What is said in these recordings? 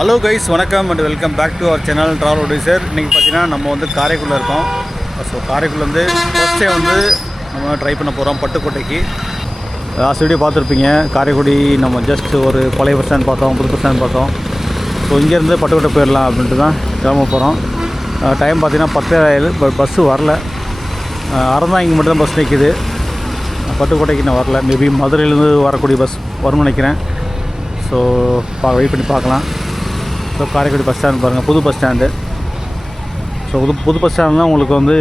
Hello guys, வணக்கம் and welcome back to our channel travel producer. இன்றைக்கி பார்த்தீங்கன்னா நம்ம வந்து காரைக்குடியில் இருக்கோம். ஸோ காரைக்குடியில் வந்து ஃபஸ்ட் டைம் வந்து நம்ம ட்ரை பண்ண போகிறோம் பட்டுக்கோட்டைக்கு. லாஸ்ட் வீடியோ பார்த்துருப்பீங்க. காரைக்குடி நம்ம ஜஸ்ட் ஒரு பழைய பஸ் ஸ்டாண்ட் பார்த்தோம், புது பஸ் ஸ்டாண்ட் பார்த்தோம். ஸோ இங்கேருந்து பட்டுக்கோட்டை போயிடலாம் அப்படின்ட்டு தான் கிளம்ப போகிறோம். டைம் பார்த்தீங்கன்னா 10:00 பட் பஸ்ஸு வரல. அறந்தாங்கி மட்டும் தான் பஸ் நிற்கிது. பட்டுக்கோட்டைக்கு நான் வரல. மேபி மதுரையிலேருந்து வரக்கூடிய பஸ் வரும்னு நினைக்கிறேன். ஸோ வெயிட் பண்ணி பார்க்கலாம். ஸோ காரைக்குடி பஸ் ஸ்டாண்ட் பாருங்கள், புது பஸ் ஸ்டாண்டு. ஸோ புது பஸ் ஸ்டாண்ட் தான் உங்களுக்கு வந்து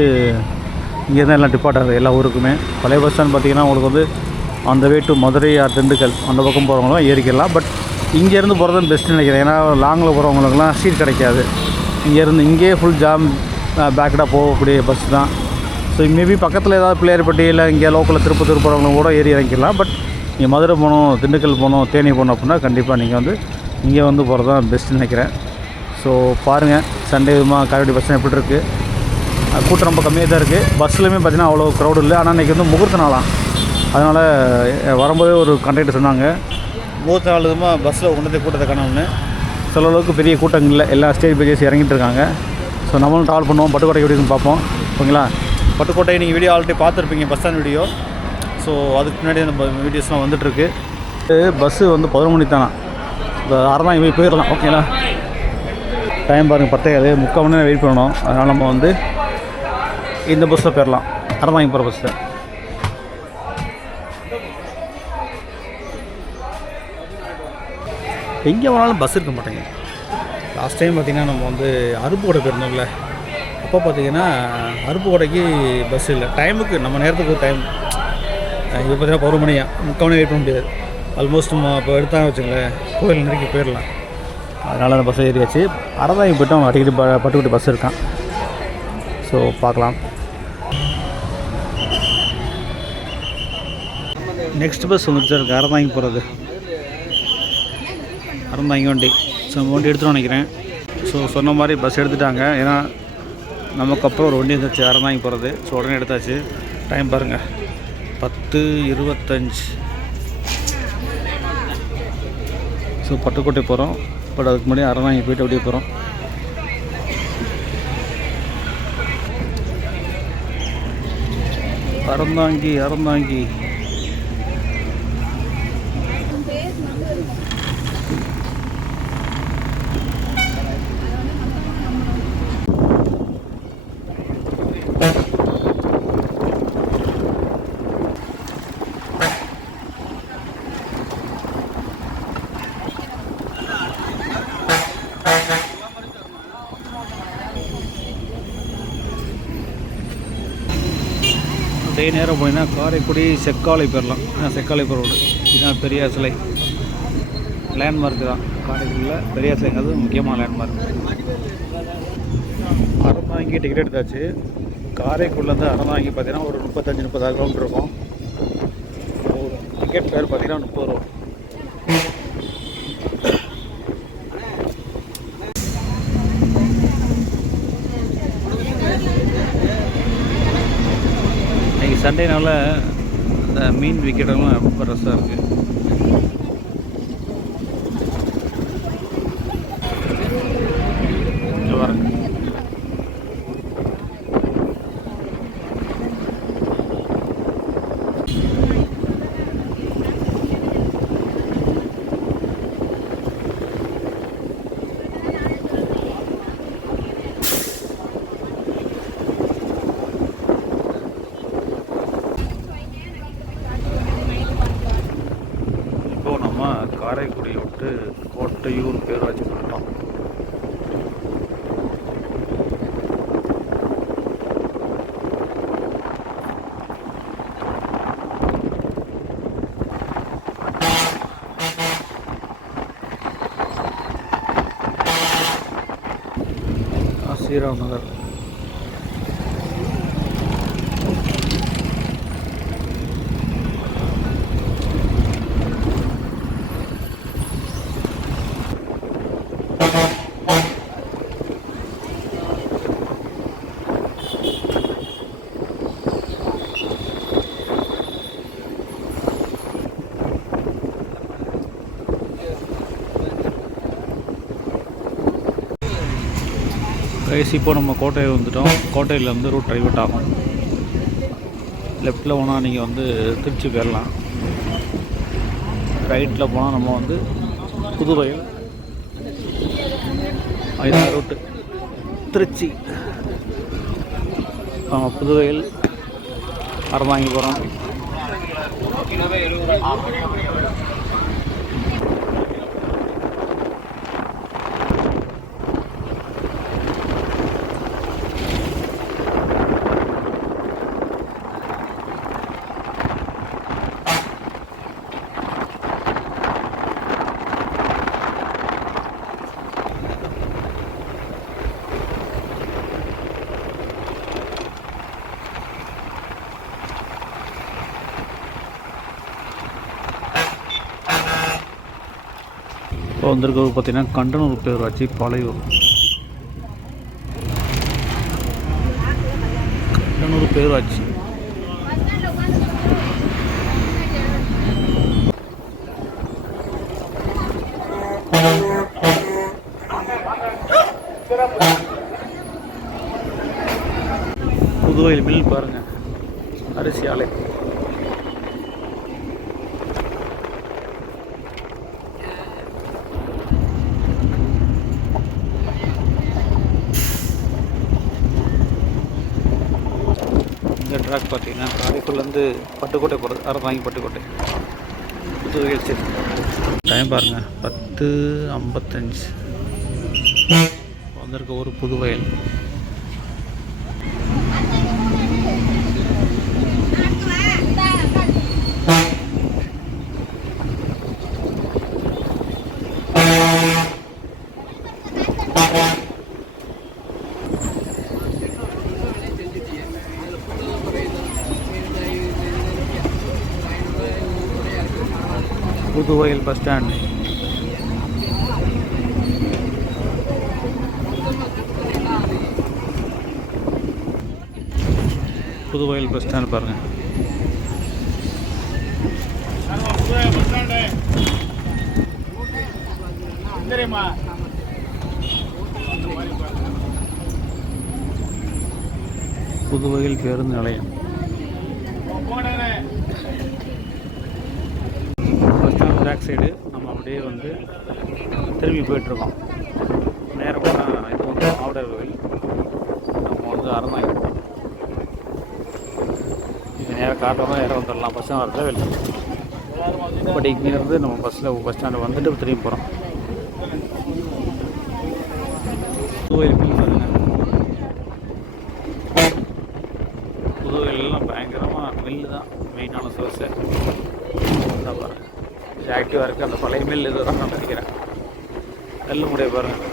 இங்கேருந்து எல்லாம் டிபார்ட் ஆகுது எல்லா ஊருக்குமே. பழைய பஸ் ஸ்டாண்ட் பார்த்திங்கன்னா உங்களுக்கு வந்து அந்த way to Madurai or Dindigul அந்த பக்கம் போகிறவங்களும் ஏறிக்கலாம். பட் இங்கேருந்து போகிறது தான் பெஸ்ட்டுன்னு நினைக்கிறேன். ஏன்னா லாங்கில் போகிறவங்களுக்குலாம் சீட் கிடைக்காது. இங்கேயே ஃபுல் ஜாம் பேக்கடாக போகக்கூடிய பஸ் தான். ஸோ மேபி பக்கத்தில் ஏதாவது பிள்ளையார்பட்டி இல்லை இங்கே லோக்கலில் திருப்பத்தூர் போகிறவங்களும் கூட ஏறி இறங்கிக்கலாம். பட் நீங்கள் மதுரை போகணும், திண்டுக்கல் போகணும், தேனி போகணும் அப்படின்னா கண்டிப்பாக நீங்கள் வந்து இங்கே வந்து போகிறது தான் பெஸ்ட்டுன்னு நினைக்கிறேன். ஸோ பாருங்கள், சண்டே விதமாக காரைக்குடி பஸ் ஸ்டாண்ட் எப்படி இருக்குது. கூட்டம் ரொம்ப கம்மியாக தான் இருக்குது. பஸ்ஸுலையுமே பார்த்திங்கன்னா அவ்வளோ க்ரௌடு இல்லை. ஆனால் இன்றைக்கி வந்து முகூர்த்த நாளாம். அதனால் வரும்போதே ஒரு கண்டக்டர் சொன்னாங்க, முகூர்த்த நாள் விதமாக பஸ்ஸில் கொண்டு கூட்டத்தை காணோம்னு. சில அளவுக்கு பெரிய கூட்டம் இல்லை, எல்லா ஸ்டேஜ் பேஜஸ் இறங்கிட்டு இருக்காங்க. ஸோ நம்மளும் ட்ராவல் பண்ணுவோம், பட்டுக்கோட்டை எப்படின்னு பார்ப்போம். ஓகேங்களா? பட்டுக்கோட்டை நீங்கள் வீடியோ ஆல்ரெடி பார்த்துருப்பீங்க, பஸ் ஸ்டாண்ட் வீடியோ. ஸோ அதுக்கு முன்னாடி அந்த வீடியோஸ்லாம் வந்துட்டுருக்கு. பஸ்ஸு வந்து 11 மணி தானே. அறந்தாங்கி போய் போயிடலாம். ஓகேங்களா? டைம் பாருங்கள் 10:00, 3/4 மணி நேரம் வெயிட் பண்ணணும். அதனால் நம்ம வந்து இந்த பஸ்ஸில் போயிடலாம், அறந்தாங்கி போகிற பஸ்ஸில். எங்கே போனாலும் பஸ் இருக்க மாட்டேங்க. லாஸ்ட் டைம் பார்த்திங்கன்னா நம்ம வந்து அருப்புக்கோட்டை போயிருந்தோம்ல, அப்போ பார்த்திங்கன்னா அருப்புக்கோட்டைக்கு பஸ் இல்லை. டைமுக்கு நம்ம நேரத்துக்கு ஒரு டைம். இப்போ பார்த்தீங்கன்னா 11 மணியா, 3/4 மணி வெயிட் பண்ண முடியாது. ஆல்மோஸ்ட் நம்ம இப்போ எடுத்தாங்க வச்சுங்களேன், கோயில் நெருக்கி போயிடலாம். அதனால் அந்த பஸ்ஸை ஏறியாச்சு. அறந்தாங்கி போய்ட்டோம். அடிக்கடி பட்டுக்கோட்டை பஸ் இருக்கான். ஸோ பார்க்கலாம். நெக்ஸ்ட் பஸ் வந்துட்டு இருக்குது, அறந்தாங்கி போகிறது. அறந்தாங்கி வண்டி. ஸோ நம்ம வண்டி எடுத்துகிட்டு நினைக்கிறேன். ஸோ சொன்ன மாதிரி பஸ் எடுத்துட்டாங்க. ஏன்னா நமக்கு அப்புறம் ஒரு வண்டி இருந்துச்சு அறந்தாங்கி போகிறது. ஸோ உடனே எடுத்தாச்சு. டைம் பாருங்கள் 10:25. ஸோ பட்டுக்கோட்டை போகிறோம். பட் அதுக்கு முன்னாடி அறந்தாங்கி போய்ட்டு அப்படியே போகிறோம். அறந்தாங்கி அப்படியே நேரம் போனீங்கன்னா காரைக்குடி செக்காலை போயிடலாம். செக்காலை ரோடு இதுதான் பெரிய சிலை, லேண்ட்மார்க் தான். காரைக்குடியில் பெரிய சிலைங்கிறது முக்கியமான லேண்ட்மார்க். அறந்தாங்கி டிக்கெட் எடுத்தாச்சு. காரைக்குடிலேருந்து அறந்தாங்கி பார்த்தீங்கன்னா ஒரு 35-36 கிலோமீட்டர் இருக்கும். டிக்கெட் பேர் பார்த்தீங்கன்னா 30 ரூபா. சண்டேனால அந்த மீன் விற்கிறவங்க ரொம்ப ரஷ்ஷாக இருக்குது. வரேன். காரைக்குடி விட்டு கோட்டையூர் பேராட்சி பண்ணலாம். ஸ்ரீராம் நகர். கைஸ் இப்போ நம்ம கோட்டையை வந்துட்டோம். கோட்டையில் வந்து ரூட் டைவர்ட் ஆகும். லெஃப்ட்டில் போனால் நீங்கள் வந்து திருச்சி போயிடலாம். ரைட்டில் போனால் நம்ம வந்து புதுவயல், ஐந்தாறு ரூட்டு திருச்சி. நம்ம புதுவயல் அறந்தாங்கி போகிறோம். இப்போ வந்திருக்கிறது பார்த்திங்கன்னா கண்டனூர் பேரூராட்சி பழையூர். கண்டனூர் பேரூராட்சி. புதுவயல் மில் பாருங்கள், அரிசி ஆலை. இந்த ட்ராக் பார்த்தீங்கன்னா காரைக்குடிலேருந்து பட்டுக்கோட்டை போகிறது, அறந்தாங்கி பட்டுக்கோட்டை, புதுவயல் சரி. டைம் பாருங்கள் 10:55. வந்திருக்க ஒரு Puduvayal. Puduvayal bus stand. Puduvayal bus stand பாருங்கள். புதுவயல் பேருந்து நிலையம். பஸ் ஸ்டாண்ட் பேக் சைடு நம்ம அப்படியே வந்து திரும்பி போயிட்டுருக்கோம். நேரமாக இது வந்து ஆவுடையார் கோவில், நம்ம வந்து அறந்தாங்கி. இது நேரம் காட்டில் தான் இடம் வந்துடலாம். பஸ் ஸ்டாண்ட் வரல வெளில. பட் இங்கேருந்து நம்ம பஸ் ஸ்டாண்டு வந்துட்டு திரும்பி போகிறோம். புதுவயல் மில் பாருங்க. புதுவயல்லாம் பயங்கரமாக மில்லு தான் மெயினான சோர்ஸு. பாருங்கள், இது ஆக்டிவாக இருக்குது. அந்த பழைய மில் இது தான் நான் நினைக்கிறேன். நெல் முடைய பாருங்கள்.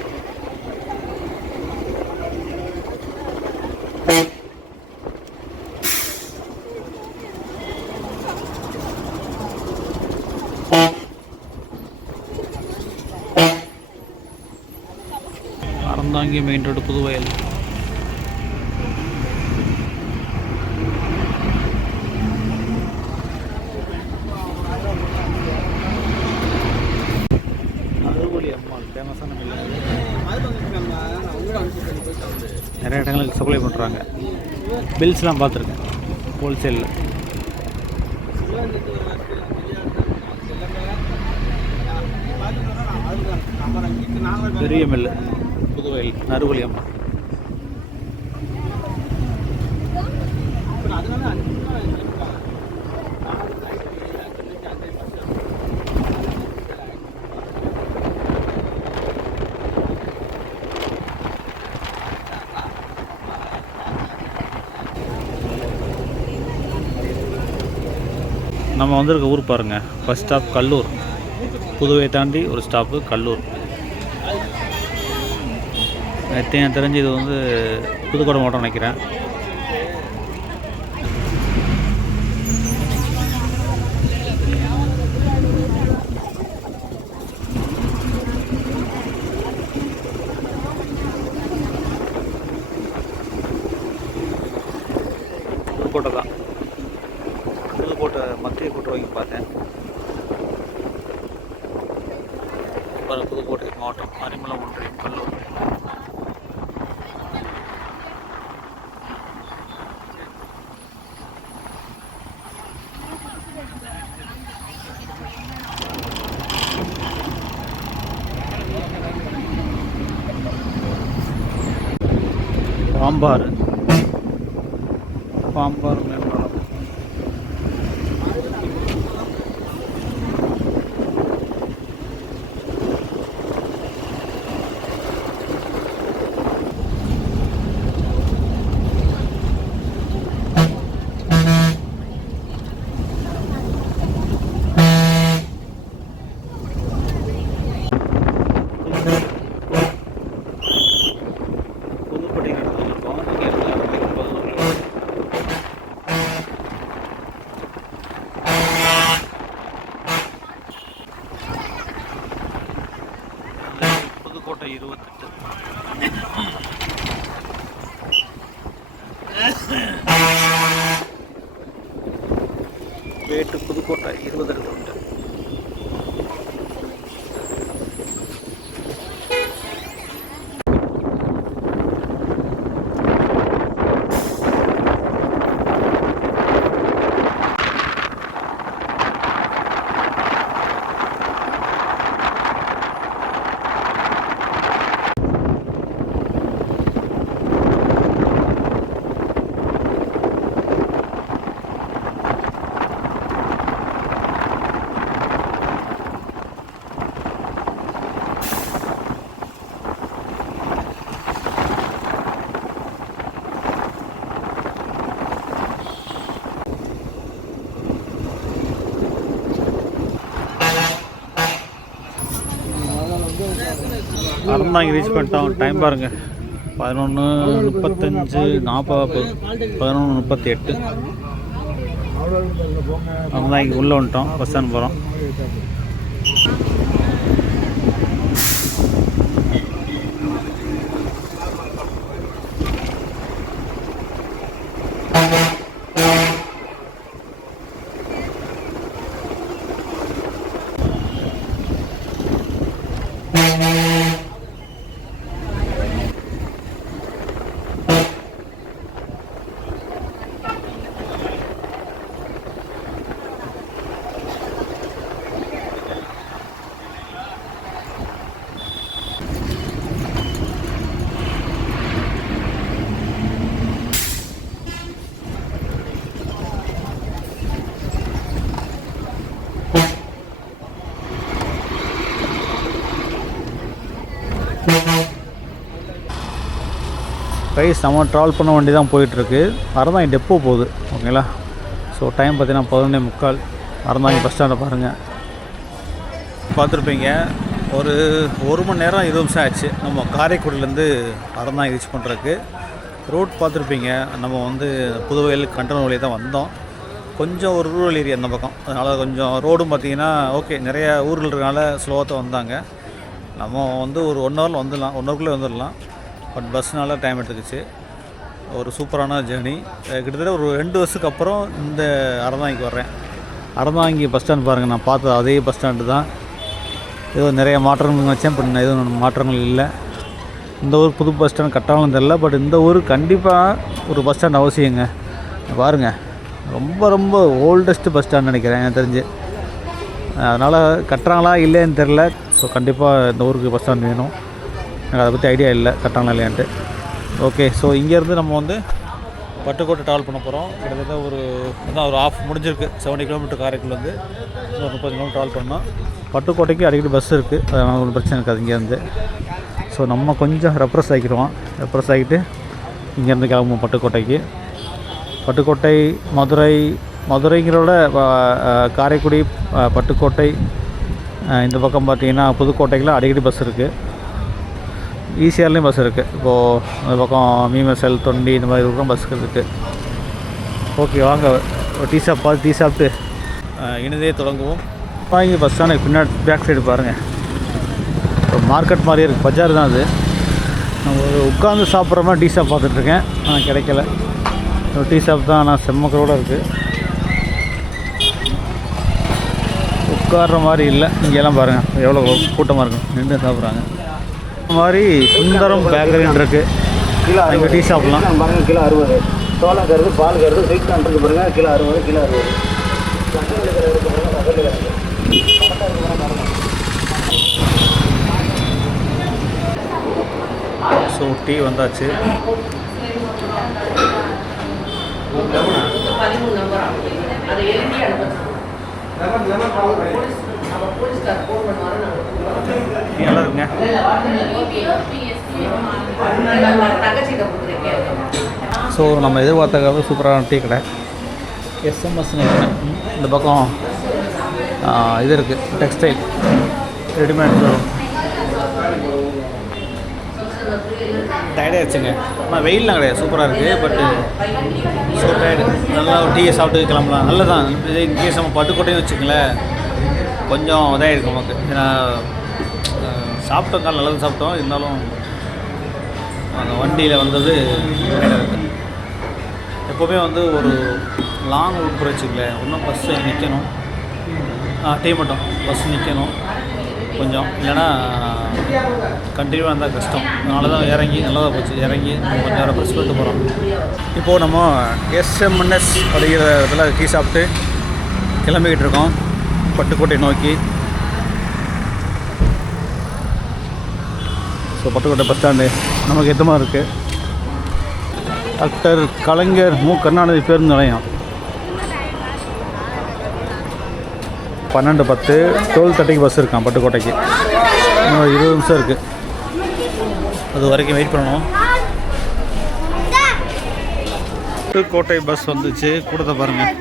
Aranthangi main road Puduvayal. நறுவலி அம்மாள் ஃபேமஸான மில். நிறைய இடங்களுக்கு சப்ளை பண்ணுறாங்க. பில்ஸ்லாம் பார்த்துருக்கேன் ஹோல்சேலில். பெரிய மில்லு புதுவயல் நறுவலி அம்மா. நம்ம வந்திருக்க ஊர் பாருங்கள். First stop Kallur. புதுவை தாண்டி ஒரு ஸ்டாப்பு கல்லூர். எனக்கு தெரிஞ்சு இது வந்து புதுக்கோட்டை மாவட்டம் நினைக்கிறேன். புதுக்கோட்டை தான். புதுக்கோட்டை மத்திய கூட்டுறவு பார்த்தேன். புதுக்கோட்டை மாவட்டம் அரிமளம் ஒன்றியம் கல்லூர். பாம்பாறு மேம்பாலம். புதுக்கோட்டை நடந்துருக்கோம். இங்கே இருந்து அரண்மனைக்கு 11 புதுக்கோட்டை 28. வேட்டு புதுக்கோட்டை 20 கிலோமீட்டர். அறந்தாங்கி ரீச் பண்ணிட்டோம். டைம் பாருங்கள் 11:35 40 11:38. அறந்தாங்கி உள்ளே வந்துட்டோம். பஸ் ஸ்டாண்ட் போகிறோம். ரைஸ் நம்ம ட்ராவல் பண்ண வண்டி தான் போயிட்டுருக்கு. அறந்தாங்கி டெப்போ போகுது. ஓகேங்களா. ஸோ டைம் பார்த்தீங்கன்னா 11:45. அறந்தாங்கி பஸ் ஸ்டாண்டை பாருங்கள். பார்த்துருப்பீங்க ஒரு மணி நேரம் 20 நிமிஷம் ஆச்சு நம்ம காரைக்குடிலேருந்து அறந்தாங்கி ரீச் பண்ணுறதுக்கு. ரோட் பார்த்துருப்பீங்க. நம்ம புதுவையில் கண்டன வழியாக தான் வந்தோம். கொஞ்சம் ஒரு ரூரல் ஏரியா அந்த பக்கம். அதனால் கொஞ்சம் ரோடும் பார்த்திங்கன்னா ஓகே நிறைய ஊர்கள் இருக்கனால ஸ்லோவாக தான் வந்தாங்க. நம்ம ஒரு 1 ஹவரில் வந்துடலாம், 1 ஹவருக்குள்ளே வந்துடலாம். பட் பஸ்னால டைம் எடுத்துக்கிச்சு. ஒரு சூப்பரான ஜேர்னி. கிட்டத்தட்ட ஒரு 2 வருஷத்துக்கு அப்புறம் இந்த அறந்தாங்கிக்கு வர்றேன். அறந்தாங்கி பஸ் ஸ்டாண்ட் பாருங்கள். நான் பார்த்தது அதே பஸ் ஸ்டாண்டு தான். ஏதோ நிறைய மாற்றங்கள் வச்சேன். பட் எதுவும் மாற்றங்கள் இல்லை. இந்த ஊர் புது பஸ் ஸ்டாண்ட் கட்டாலும் தெரில. பட் இந்த ஊர் கண்டிப்பாக ஒரு பஸ் ஸ்டாண்ட் அவசியங்க. பாருங்கள், ரொம்ப ரொம்ப ஓல்டஸ்ட்டு பஸ் ஸ்டாண்ட் நினைக்கிறேன் எனக்கு தெரிஞ்சு. அதனால் கட்டுறாங்களா இல்லைன்னு தெரில. ஸோ கண்டிப்பாக இந்த ஊருக்கு பஸ் ஸ்டாண்ட் வேணும். எனக்கு அதை பற்றி ஐடியா இல்லை கட்டாங்களா இல்லையான்ட்டு. ஓகே. ஸோ இங்கேருந்து நம்ம பட்டுக்கோட்டை ட்ராவல் பண்ண போகிறோம். கிட்டத்தட்ட ஒரு ஆஃப் முடிஞ்சிருக்கு. 70 கிலோமீட்டர் காரைக்குடிலேருந்து ஒரு 30 கிலோமீட்டர் ட்ராவல் பண்ணோம். பட்டுக்கோட்டைக்கு அடிக்கடி பஸ் இருக்குது. அதனால் ஒன்றும் பிரச்சனை இருக்காது இங்கேருந்து. ஸோ நம்ம கொஞ்சம் ரெப்ரஸ் ஆகிக்கிடுவோம். ரெப்ரஸ் ஆகிட்டு இங்கேருந்து கிளம்புவோம் பட்டுக்கோட்டைக்கு. பட்டுக்கோட்டை மதுரைங்கிறோட காரைக்குடி பட்டுக்கோட்டை இந்த பக்கம் பார்த்திங்கன்னா புதுக்கோட்டைக்கெலாம் அடிக்கடி பஸ் இருக்குது. ஈசிஆர்லேயும் பஸ் இருக்குது. இப்போது அந்த பக்கம் மீமசல் தொண்டி இந்த மாதிரி இருக்கும் பஸ் இருக்குது. ஓகே, வாங்க டீ சாப்பிட்டு இனிதே தொடங்குவோம். வாங்கி பஸ் ஸ்டாண்டுக்கு பின்னாடி பேக் சைடு பாருங்கள். இப்போ மார்க்கெட் மாதிரியே இருக்குது. பஜார் தான் அது. நான் உட்காந்து சாப்பிட்ற மாதிரி டீ ஷாப் பார்த்துட்ருக்கேன். ஆனால் கிடைக்கல. டீ ஷாப் தான். ஆனால் செம்மக்கரோடு இருக்குது. உட்கார்ற மாதிரி இல்லை. இங்கெல்லாம் பாருங்கள் எவ்வளோ கூட்டமாக இருக்கும். நின்று சாப்பிட்றாங்க. இந்த மாதிரி சுந்தரம் பேக்கரின்னு இருக்குது. இங்கே டீ ஷாப்லாம் பாருங்கள். கிலோ 60. சோளம் கருது, பால் கருது, ஸ்வீட் கான்ட்ருக்கு பாருங்கள். Kilo 60, kilo 60. ஸோ டீ வந்தாச்சு. 13 நம்பர் அதை எழுதி அனுப்பணும். போலீஸ்கார் ஃபோன் பண்ணுவாரு. நல்லா இருக்குங்க. தங்கச்சிட்ட கொடுக்குறேன். ஸோ நம்ம எதிர்பார்த்தக்காக சூப்பரான டீ கடை எஸ்எம்எஸ்ன்னு இந்த பக்கம் இது இருக்குது டெக்ஸ்டைல் ரெடிமேட் ஷோரூம். டயர்டாகிடுச்சுங்க. ஆனால் வெயில்லாம் கிடையாது, சூப்பராக இருக்குது. பட்டு ஸோ டயர்டு. நல்லா ஒரு டீயை சாப்பிட்டு கிளம்பலாம். நல்லதான். இன்கேஸ் நம்ம பட்டுக்கோட்டையும் வச்சுக்கங்களேன், கொஞ்சம் இதாகிருக்கும் நமக்கு. ஏன்னா சாப்பிட்டோம், கால் நல்லது சாப்பிட்டோம். இருந்தாலும் அந்த வண்டியில் வந்தது டயர்டாக இருக்குது. எப்போவுமே வந்து ஒரு லாங் ரூட் போகிற வச்சுக்கலேன், இன்னும் பஸ்ஸு நிற்கணும். டீ மட்டும் பஸ் நிற்கணும் கொஞ்சம், இல்லைன்னா கண்டினியூவாக இருந்தால் கஷ்டம். அதனால தான் இறங்கி நல்லதாக போச்சு. இறங்கி கொஞ்சம் நேரம் ப்ரெஸ் பண்ணிட்டு போகிறோம். இப்போது நம்ம எஸ்எம்என்எஸ் அப்படிங்கிற இடத்துல டீ சாப்பிட்டு கிளம்பிக்கிட்டு இருக்கோம் பட்டுக்கோட்டை நோக்கி. ஸோ பட்டுக்கோட்டை பஸ் ஸ்டாண்டு நமக்கு ஏற்ற மாதிரி இருக்குது. டாக்டர் கலைஞர் மு கருணாநிதி பேருந்து நிலையம் 12:10 12:30 பஸ் இருக்கான் பட்டுக்கோட்டைக்கு. இன்னும் 20 நிமிஷம் இருக்குது, அது வரைக்கும் வெயிட் பண்ணணும். பட்டுக்கோட்டை பஸ் வந்துச்சு. கூட்டத்தை பாருங்கள்.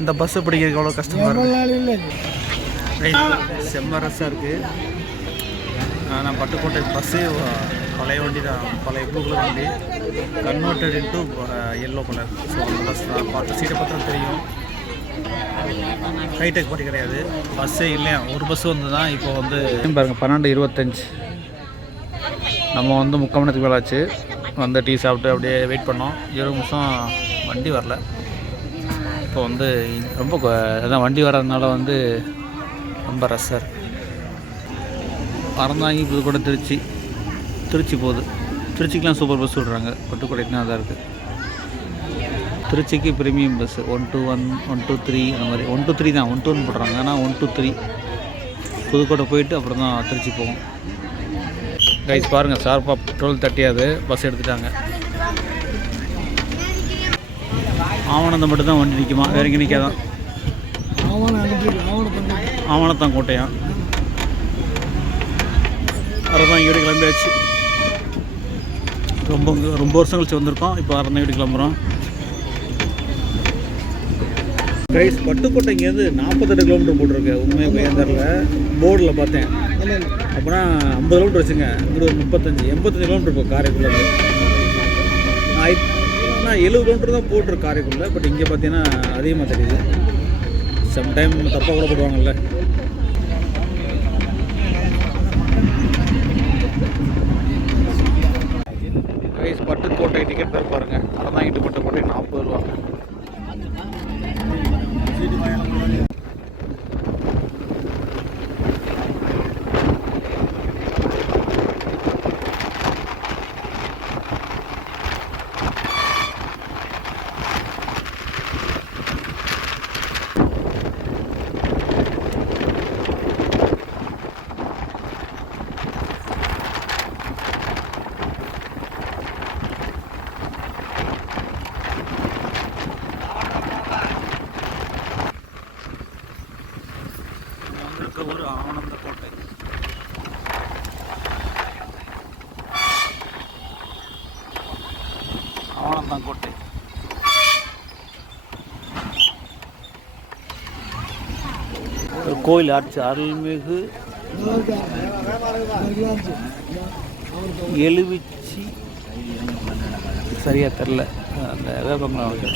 இந்த பஸ்ஸை பிடிக்கிறதுக்கு எவ்வளோ கஷ்டமாக இருக்குது. செம்ம ரஷ்ஷாக இருக்குது. நான் பட்டுக்கோட்டை பஸ்ஸு பழைய வண்டி தான், பழைய ப்ளூ கலர் வண்டி, converted into yellow colour. So அந்த பஸ் தான் பார்த்து சீட்டை பார்த்தா தெரியும். ஹைடெக் பட்டி கிடையாது, பஸ்ஸே இல்லையா. ஒரு பஸ்ஸு வந்து தான் இப்போ வந்து பாருங்கள் 12:25. நம்ம வந்து 3/4 மணி நேரத்துக்கு மேலே ஆச்சு. வந்து டீ சாப்பிட்டு அப்படியே வெயிட் பண்ணோம். 20 நிமிஷம் வண்டி வரல. இப்போ வந்து ரொம்ப அதான் வண்டி வர்றதுனால வந்து ரொம்ப ரஷ்ஷாக இருக்குது. அறந்தாங்கி புதுக்கோட்டை திருச்சி போகுது. திருச்சிக்கெலாம் சூப்பர் பஸ் விடுறாங்க. பட்டுக்கோட்டைக்கு தான் அதான் இருக்குது. திருச்சிக்கு ப்ரீமியம் பஸ்ஸு 1 to 1, 1 to 3 அந்த மாதிரி. 1 to 3 தான், 1 to 1 போடுறாங்க. ஆனால் 1 to 3 புதுக்கோட்டை போயிட்டு அப்புறம் தான் திருச்சி போகும். கைஸ் பாருங்கள், ஷார்ப்பாக 12:30 பஸ் எடுத்துட்டாங்க. ஆவணத்தை மட்டும்தான் வண்டி நிற்குமா, வேறு எங்கே நிற்காதான். ஆவணத்தான் கோட்டையா. அறந்தாங்கி வீடு கிளம்பியாச்சு. ரொம்ப வருஷம் கழிச்சு வந்திருக்கோம். இப்போ அறந்தாங்கி வீடு கிளம்புறோம். கைஸ் பட்டுக்கோட்டைங்கேருந்து 48 கிலோமீட்டர் போட்டிருக்கு. உண்மையாக பயந்தரில் போர்டில் பார்த்தேன். அப்படின்னா 50 கிலோமீட்டர் வச்சுங்க. இங்கே ஒரு 85 கிலோமீட்டர் இப்போ காரைக்குள்ளே. ஆனால் 70 கிலோமீட்டர் தான் போட்டிருக்கு காரைக்குள்ளே. பட் இங்கே பார்த்தீங்கன்னா அதிகமாக தெரியுது. சம்டைம் தப்பாக கூட போடுவாங்கல்ல. கைஸ் பட்டுக்கோட்டை டிக்கெட் பேர் பாருங்கள். அறந்தாங்கிட்டு பட்டுக்கோட்டை 40 ரூபா. ஒரு ஆவணந்த கோட்டை. ஆவணந்தான் கோட்டை. கோயில் ஆட்சி அருள்மிகு எழுவிச்சி, சரியாக தெரில அந்த வேப்பங்களாக.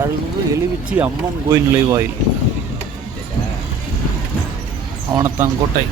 அருள்மிகு எழுவிச்சி அம்மன் கோயில் நுழைவாயில் ஆவணத்தான் கோட்டை.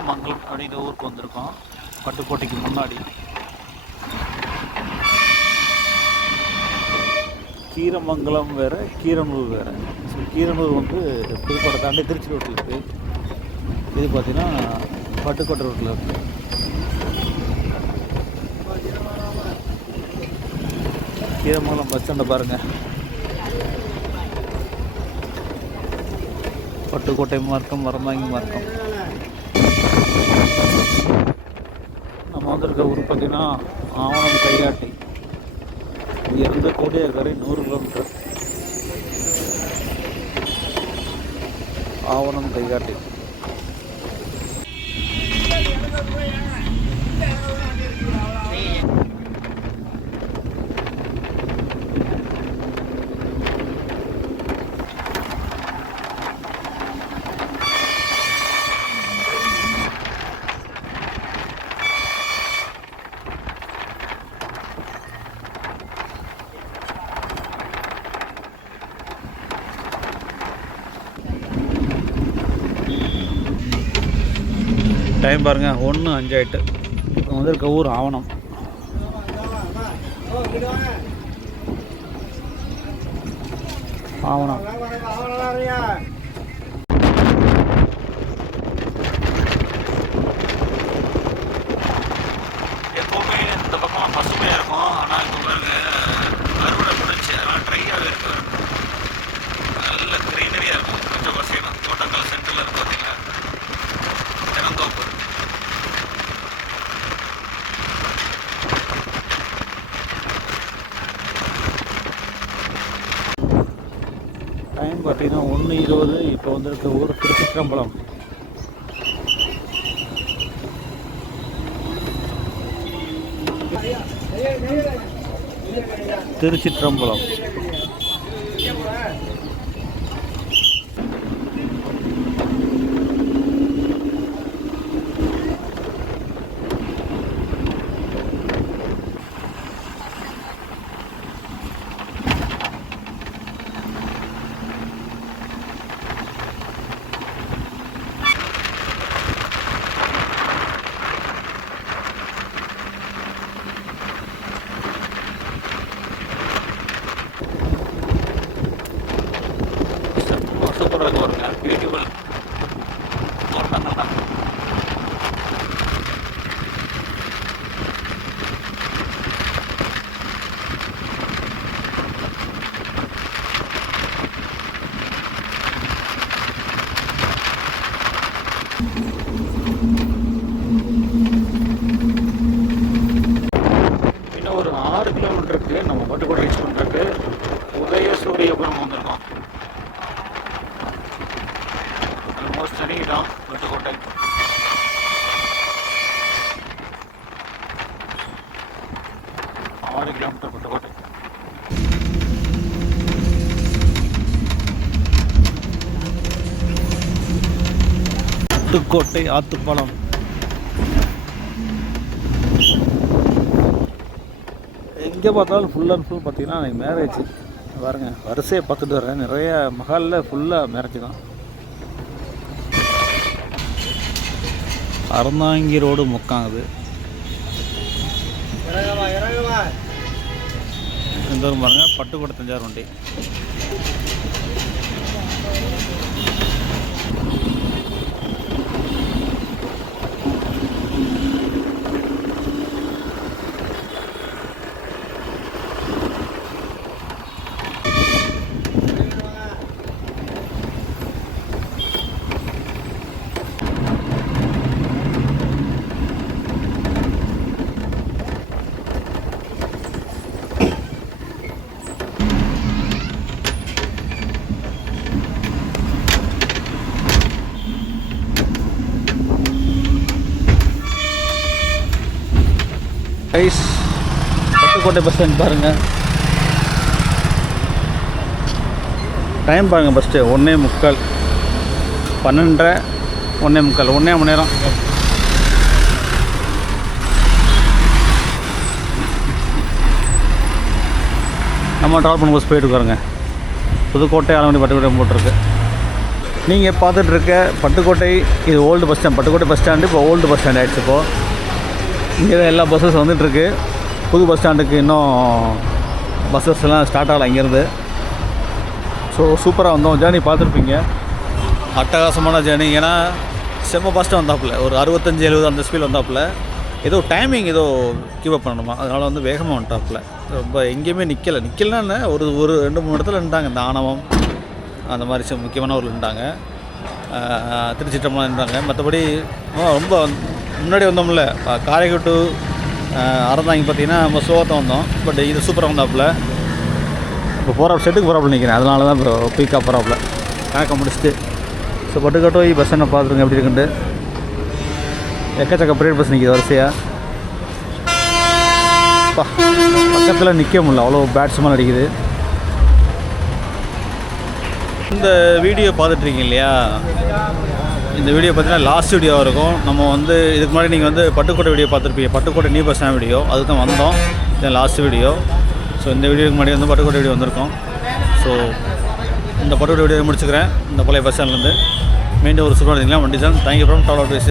கீரமங்கலம் அப்படிங்கிற ஊருக்கு வந்திருக்கோம். பட்டுக்கோட்டைக்கு முன்னாடி கீரமங்கலம் வேறு, கீரனூர் வேறு. ஸோ கீரனூர் வந்து புதுக்கோட்டை தாண்டி திருச்சி ரோட்டில் இருக்குது. இது பார்த்திங்கன்னா பட்டுக்கோட்டை ரோட்டில் இருக்குது. கீரமங்கலம் பஸ் ஸ்டாண்டை பாருங்கள். பட்டுக்கோட்டை மார்க்கம், மரமாங்கி மார்க்கம். நம்ம வந்திருக்க ஊர் பார்த்திங்கன்னா ஆவணம் கைகாட்டி. இங்கேருந்து கோடியக்கரை 100 கிலோமீட்டர். ஆவணம் கைகாட்டி. டைம் பாருங்கள் 1:05 ஆகிட்டு. இப்போ வந்திருக்க ஊர் ஆவணம். ஆவணம் எப்போவுமே இந்த பக்கம் பசுமையாக இருக்கும். ஆனால் இப்போ பாருங்க அறுவடை முடிச்சு அதெல்லாம் ட்ரையாகவே இருக்கு. நல்ல க்ரீனரியாக இருக்கும். கொஞ்சம் பசங்க தோட்டங்கள் சென்டரில் இருக்கும் பார்த்தீங்களா, தென்னந்தோப்பு. டைம் பார்த்தீங்கன்னா 1:20. இப்போ வந்திருக்க ஊர் திருச்சிற்றம்பலம். திருச்சிற்றம்பலம். சூப்பராக வருங்க. பியூட்டிஃபுல் தோட்டங்கள்லாம். இன்னும் ஒரு 6 கிலோமீட்டருக்கு நம்ம பட்டுக்கோட்டை ரீச் பண்ணுறதுக்கு உதயசூரியபுரம் வந்திருக்கோம். ஆல்மோஸ்ட் நெருங்கிட்டோம் பட்டுக்கோட்டை. ஆறு கிலோமீட்டர் பட்டுக்கோட்டை. பட்டுக்கோட்டை ஆத்துப்பாலம். எங்கே பார்த்தாலும் ஃபுல் அண்ட் ஃபுல் பார்த்தீங்கன்னா எனக்கு மேரேஜ் பாருங்க. வரிசையை பார்த்துட்டு வரேன். நிறைய மகாலில் ஃபுல்லாக மேரேஜ் தான். அறந்தாங்கி ரோடு முக்காங்குது. இந்த ஊர் பாருங்க பட்டுக்கோட்டை தஞ்சாவூர் வண்டி. கைஸ் பட்டுக்கோட்டை பஸ் ஸ்டாண்ட் பாருங்கள். டைம் பாருங்கள். ஃபஸ்ட்டு 1:45, 12:30, 1:45, 1 மணி நேரம். நம்ம ட்ராவல் பண்ண பஸ் போயிட்டு இருக்காருங்க. புதுக்கோட்டை ஆலமணி பட்டுக்கோட்டை போட்டிருக்கு. நீங்கள் பார்த்துட்டு இருக்க பட்டுக்கோட்டை, இது old bus stand. Pattukkottai bus stand இப்போ ஓல்டு பஸ் ஸ்டாண்ட் ஆகிடுச்சு. இப்போது இங்கே தான் எல்லா பஸ்ஸஸ் வந்துட்டுருக்கு. புது பஸ் ஸ்டாண்டுக்கு இன்னும் பஸ்ஸஸ் எல்லாம் ஸ்டார்ட் ஆகலை இங்கேருந்து. ஸோ சூப்பராக வந்தோம். ஜேர்னி பார்த்துருப்பீங்க, அட்டகாசமான ஜேர்னி. ஏன்னா செம்ம ஃபாஸ்ட்டாக வந்தாப்புல, ஒரு 65-70 அந்த ஸ்பீட் வந்தாப்புல. ஏதோ டைமிங் ஏதோ கீப் அப் பண்ணணுமா, அதனால் வந்து வேகமாக வந்துட்டாப்புல. ரொம்ப எங்கேயுமே நிற்கலன்னா ஒரு 2-3 இடத்துல நின்றாங்க. இந்த ஆணவம் அந்த மாதிரி முக்கியமான ஊரில் நின்றாங்க. திருச்சிட்டம்லாம் நின்றாங்க. மற்றபடி ரொம்ப முன்னாடி வந்தோம்ல, காரைக்குடி டு அறந்தாங்க பார்த்தீங்கன்னா நம்ம ஸ்லோவாக வந்தோம். பட் இது சூப்பராக வந்தாப்புல. இப்போ செட்டுக்கு போகிறாப்புல நிற்கிறேன், அதனால தான் இப்போ குயிக்காக போகிறாப்புல கணக்கை முடிச்சுட்டு. ஸோ பட்டுக்கோட்டை பஸ் ஸ்டாண்டை பார்த்துருங்க எப்படி இருக்குன்ட்டு. எக்கச்சக்க ப்ரைவேட் பஸ் நிற்கிது வரிசையாக. பக்கத்தில் நிற்க முடியல, அவ்வளோ பேட்ஸ்மெல்லாம் அடிக்குது. இந்த வீடியோ பார்த்துட்ருக்கீங்க இல்லையா, இந்த வீடியோ பார்த்தீங்கன்னா லாஸ்ட் வீடியோவாக இருக்கும். நம்ம வந்து இதுக்கு முன்னாடி நீங்கள் வந்து பட்டுக்கோட்டை வீடியோ பார்த்துருப்பீங்க, Pattukkottai new bus stand video, அதுக்கு தான் வந்தோம். இது லாஸ்ட் வீடியோ. ஸோ இந்த வீடியோக்கு முன்னாடி வந்து பட்டுக்கோட்டை வீடியோ வந்திருக்கோம். ஸோ இந்த பட்டுக்கோட்டை வீடியோ முடிச்சுக்கிறேன். இந்த பழைய பஸ் ஸ்டாண்ட்லேருந்து மீண்டும் ஒரு சூப்பராக வண்டி தான். Thank you from travel advice.